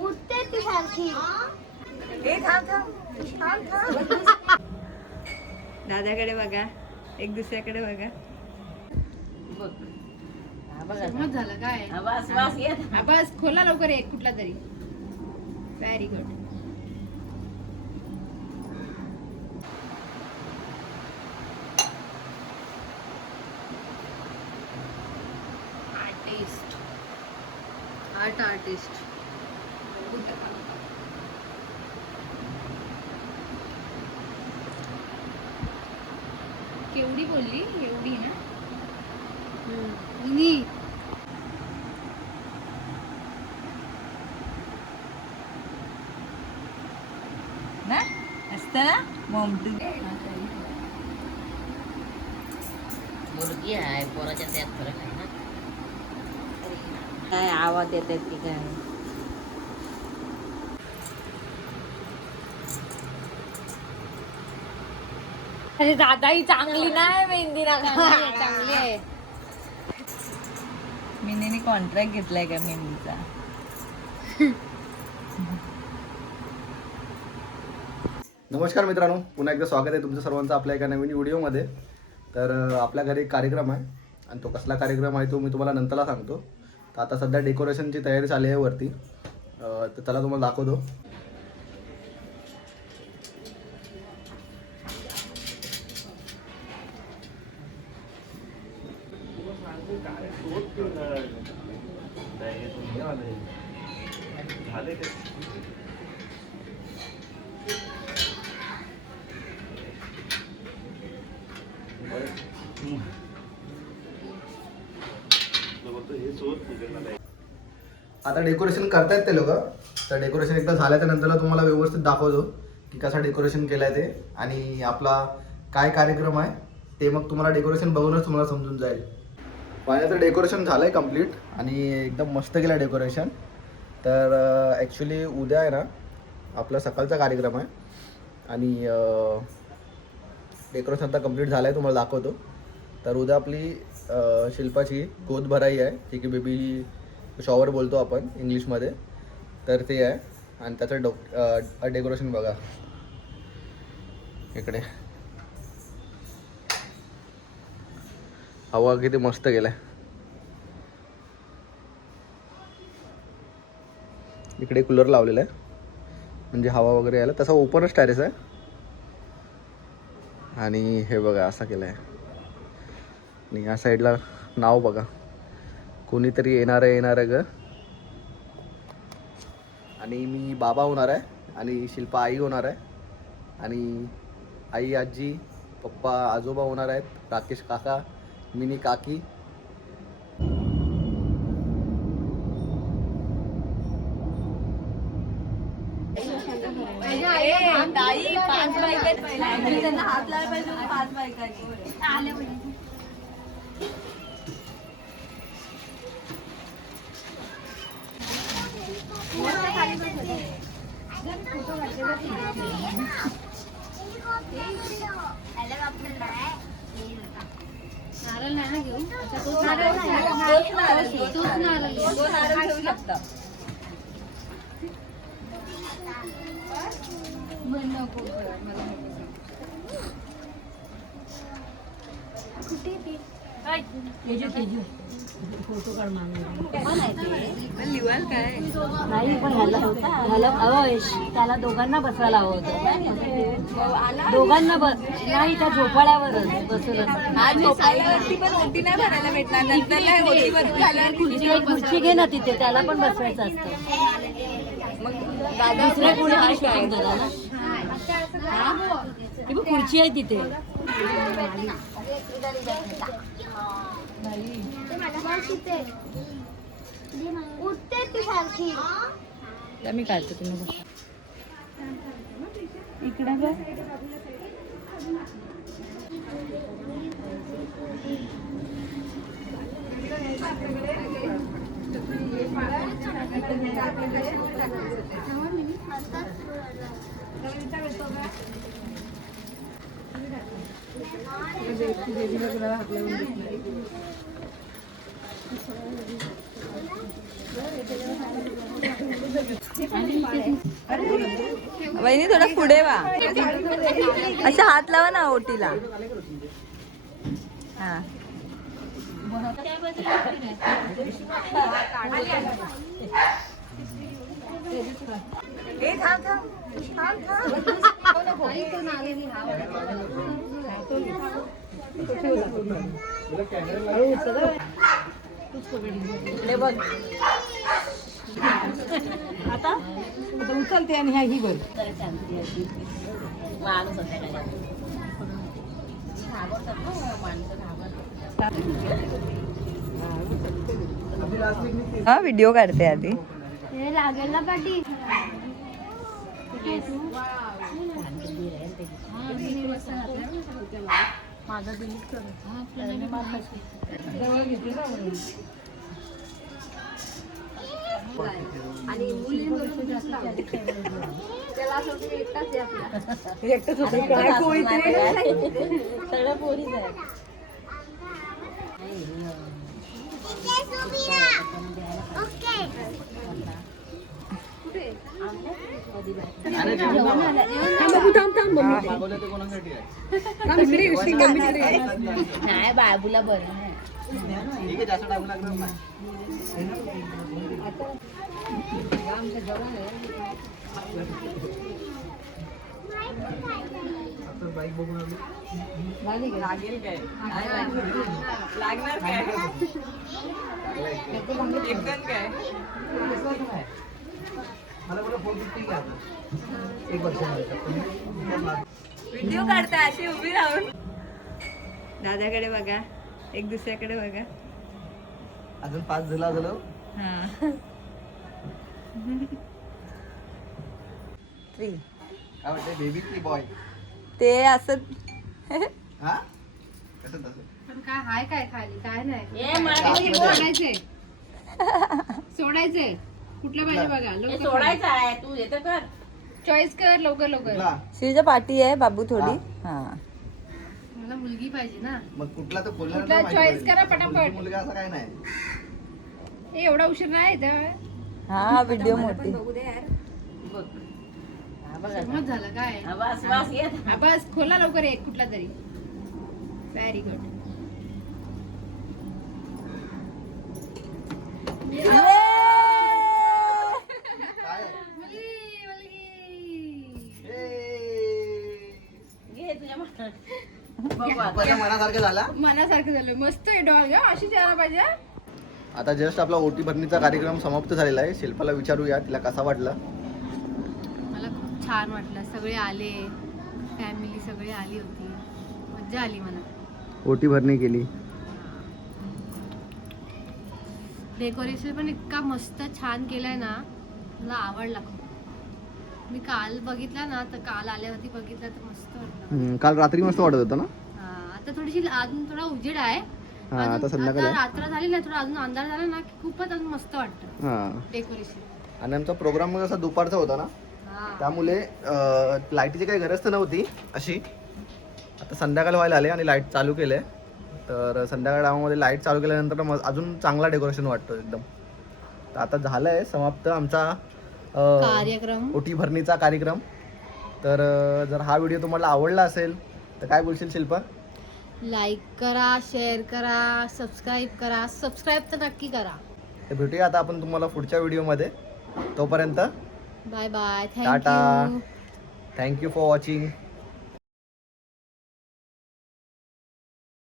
उठते ती सारखी. दादाकडे बघा, एक दुसऱ्याकडे बघा. समज झालं काय? बस खोला लवकर एक कुठला तरी. Very good. आर्टिस्ट केवढी बोलली? एवढी ना. ना असतं ना मॉमटू. मुलगी आहे, पोराच्या त्यात फरक आहे ना. काय आवाज येतात की काय? अरे दादा ही चांगली नाही मेहंदी ना. चांगली आहे. मेहंदीने कॉन्ट्रॅक्ट घेतलाय का मेहंदीचा? नमस्कार मित्रांनो, पुन्हा एकदा स्वागत आहे तुमचं सर्वांचं आपल्या एका नवीन व्हिडिओमध्ये. तर आपल्या घरी एक कार्यक्रम आहे आणि तो कसला कार्यक्रम आहे तो मी तुम्हाला नंतरला सांगतो. तर आता सध्या डेकोरेशनची तयारी चालली आहे वरती, तर त्याला तुम्हाला दाखवतो. आता डेकोरेशन करतायत ते लोक. तर डेकोरेशन एकदा झाल्याच्या नंतरला तुम्हाला व्यवस्थित दाखवतो की कसं डेकोरेशन केलंय ते आणि आपला काय कार्यक्रम आहे ते. मग तुम्हाला डेकोरेशन बघूनच तुम्हाला समजून जाईल. फायनल डेकोरेशन झालंय कम्प्लीट आणि एकदम मस्त केलं डेकोरेशन. तर ॲक्च्युली उद्या आहे ना आपला सकाळचा कार्यक्रम आहे आणि डेकोरेशन आता कम्प्लीट झालं आहे, तुम्हाला दाखवतो. तर उद्या आपली शिल्पाची गोद भराई आहे, ठीक आहे, बेबी शॉवर बोलतो आपण इंग्लिशमध्ये. तर ते आहे आणि त्याचं डेकोरेशन बघा इकडे. हवा किती मस्त गेलाय. इकडे कूलर लावलेला आहे म्हणजे हवा वगैरे यायला. तसा ओपनच टेरेस आहे आणि हे बघा असा केला आहे. आणि या साईडला नाव बघा, कोणीतरी येणार आहे ग. आणि मी बाबा होणार आहे आणि शिल्पा आई होणार आहे आणि आई आजी पप्पा आजोबा होणार आहेत, राकेश काका मिनी काकी. हात लावायला पाहिजे 5 बायकांनी. नारळ नाही ना घेऊ. तोच नारळ घेऊ शकता. नको मला कुठे ती? केजू फोटो काढ लिवाल काय नाही, पण त्याला दोघांना बसायला हवं होतं. दोघांना बस नाही, त्या झोपाळ्यावरच बसून. आज झोपाळ्यावरती पण ओटी नाही भरायला भेटणार. नंतर ओटी भरून झाल्यावर खुर्ची घे ना तिथे, त्याला पण बसवायचं असतं. मग दुसऱ्या कोणी शूटिंग करा ना. ती पण खुर्ची आहे तिथे. उठते ती सारखी. मी काढतो, तुम्ही बघा इकडे बघ. वहिनी थोडं पुढे वा, अशा हात लावा ना ओटीला. हा आता उचलते आणि ह्या ही बघ. हा व्हिडिओ काढते आधी. हे लागेल ना पाठी. आणि मुलींबरोबर जास्त आवडते. त्याला असं वाटतं की एकटाच आहे आपला. एकटंच होतं काय पोळी ते. सगळ्या पोरीच आहेत. नाही बाबूला बरं नाही. लागेल काय लागणार काय एकदम काय व्हिडिओ काढता अशी उभी राहून. दादाकडे बघा, एक दुसऱ्याकडे बघा. अजून 5 झालं. हा 3 काय वाटतं बेबी की बॉय? ते असं हा कसं तसं पण काय हाय काय खाली काय नाही. ए, मला हे सोडायचंय सोडायचंय. कुठलं पाहिजे बघा लवकर सोडायचं आहे. तू येतं कर. चॉईस कर लवकर लवकर. कुठला? श्रीच्या पाठी आहे बाबू थोडी. हा मला मुलगी पाहिजे ना. मग कुठला तर बोलला कुठला चॉईस करा पटापट. मुलगा असं काय नाही. हे एवढा उशीर नाही येत. हा व्हिडिओ मोठी. समज झालं काय. बस खोला लवकर एक कुठला तरी. Very good. काय तुझ्या मनासारखं झाला. मनासारखं झालं. मस्त आहे डॉल ग. अशी यायला पाहिजे. आता जस्ट आपला ओटी भरणीचा कार्यक्रम समाप्त झालेला आहे. शिल्पाला विचारूया तिला कसा वाटला. मला खूप छान वाटलं. सगळे आले, फॅमिली सगळे आली होती. मज्जा आली मला. ओटी भरणी केली. डेकोरेशन पण इतका मस्त छान केलंय ना, मला आवडला खूप. मी काल बघितला ना, तर काल आल्यावरती बघितलं तर मस्त वाटलं. काल रात्री मस्त वाटत होतं ना. हा, आता थोडीशी अजून थोडा उजेड आहे. हा, आता अजून- संध्याकाळ आता आहे. रात्र झाली ना, थोडा अजून अंधार झाला ना की खूपच अजून मस्त वाटतं हा डेकोरेशन. आणि आमचा प्रोग्राम असा दुपारचा होता ना, हा त्यामुळे लाईटीची काही गरज तर नव्हती अशी. आता संध्याकाळ व्हायला आले आणि लाईट चालू केले. तर संध्याकाळ टायमामध्ये लाईट चालू केल्यानंतर अजून चांगला डेकोरेशन वाटतो एकदम. तर आता झालं आहे समाप्त आमचा कार्यक्रम. ओटी भरणीचा कार्यक्रम. तर जर हा व्हिडिओ तुम्हाला आवडला असेल तर काय बोलशील शिल्पा? लाईक करा, शेअर करा, सबस्क्राईब करा. सबस्क्राईब तर नक्की करा. तर भेटूया आता आपण तुम्हाला पुढच्या व्हिडिओमध्ये. तोपर्यंत bye bye. Tata. Thank you. Thank you for watching.